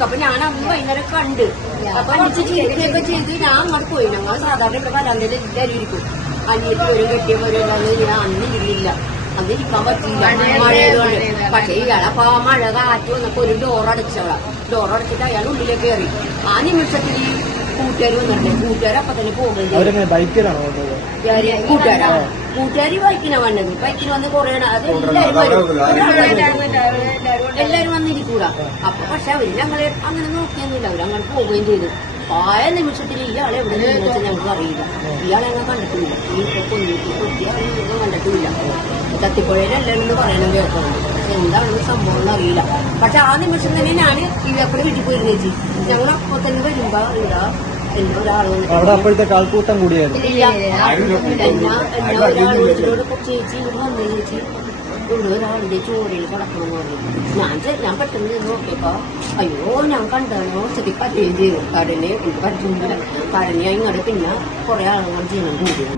വിളിക്കും. അപ്പൊ ഞാൻ അന്ന് വൈകുന്നേരം കണ്ട് അപ്പൊ വിളിച്ച് ചീത്തയൊക്കെ ചെയ്ത് ഞാൻ അങ്ങോട്ട് പോയി. ഞങ്ങൾ സാധാരണ ഇവിടെ വരാന്തയിൽ എല്ലാവരും ഇരിക്കും. അനിയത്തി വരും കെട്ടിയവരുള്ളത് ഞാൻ അന്ന് ഇരിക്കില്ല. അന്ന് ഇരിക്കാൻ പറ്റില്ല മഴയതുകൊണ്ട്. പക്ഷെ ഇയാളെ അപ്പൊ ആ മഴ കാറ്റ് വന്നപ്പോ ഒരു ഡോറടച്ചവളാ. ഡോറടച്ചിട്ട് അയാൾ ഉള്ളിലേക്ക് കയറി. ആ നിമിഷത്തിൽ ഈ കൂട്ടുകാർ വന്നിട്ടുണ്ട്. കൂട്ടുകാർ അപ്പൊ തന്നെ പോകുന്നത് കൂട്ടുകാരി ബൈക്കിനാ വന്നത്. ബൈക്കിന് വന്ന് കൊറേ എല്ലാരും വന്നിരിക്കൂല. അപ്പൊ പക്ഷെ അവര് ഞങ്ങളെ അങ്ങനെ നോക്കിയൊന്നുമില്ല. അവരങ്ങനെ പോവുകയും ചെയ്തു. ആയ നിമിഷത്തിൽ ഇയാളെ എവിടെ നിന്ന് വെച്ചാൽ ഞങ്ങൾക്ക് അറിയില്ല. ഇയാളെ ഞങ്ങൾ കണ്ടിട്ടില്ല. ഈ കൊത്തിയാളെ കണ്ടിട്ടില്ല. തത്തിപ്പുഴയിൽ എല്ലാവരും പറയണം കേൾക്കണം. പക്ഷെ എന്താണെന്ന് സംഭവം എന്ന് അറിയില്ല. പക്ഷെ ആ നിമിഷം തന്നെ ഞാൻ ഇവപ്പടെ വീട്ടിൽ പോയിരുന്നു ചേച്ചി. ഞങ്ങൾ അപ്പൊ തന്നെ വരുമ്പോ അറിയില്ല അപ്പോഴത്തെ കാൽക്കൂട്ടം കൂടിയായിരുന്നു. ഒരാൾ വിളിച്ചിട്ടോട് ചേച്ചി ഇവിടെ വന്നേ ചേച്ചി ഇവിടെ ഒരാളുടെ ചോരയിൽ കിടക്കണമെന്ന് പറഞ്ഞു. ഞാൻ പെട്ടെന്ന് നോക്കിയപ്പോ അയ്യോ ഞാൻ കണ്ടോ ചെറിയ പറ്റുകയും ചെയ്തു. കടനെ എനിക്ക് പറ്റുന്നില്ല. കടനെ ഇങ്ങോട്ട് പിന്നെ കുറെ ആളുകൾ ജീവൻ കൂടിയത്.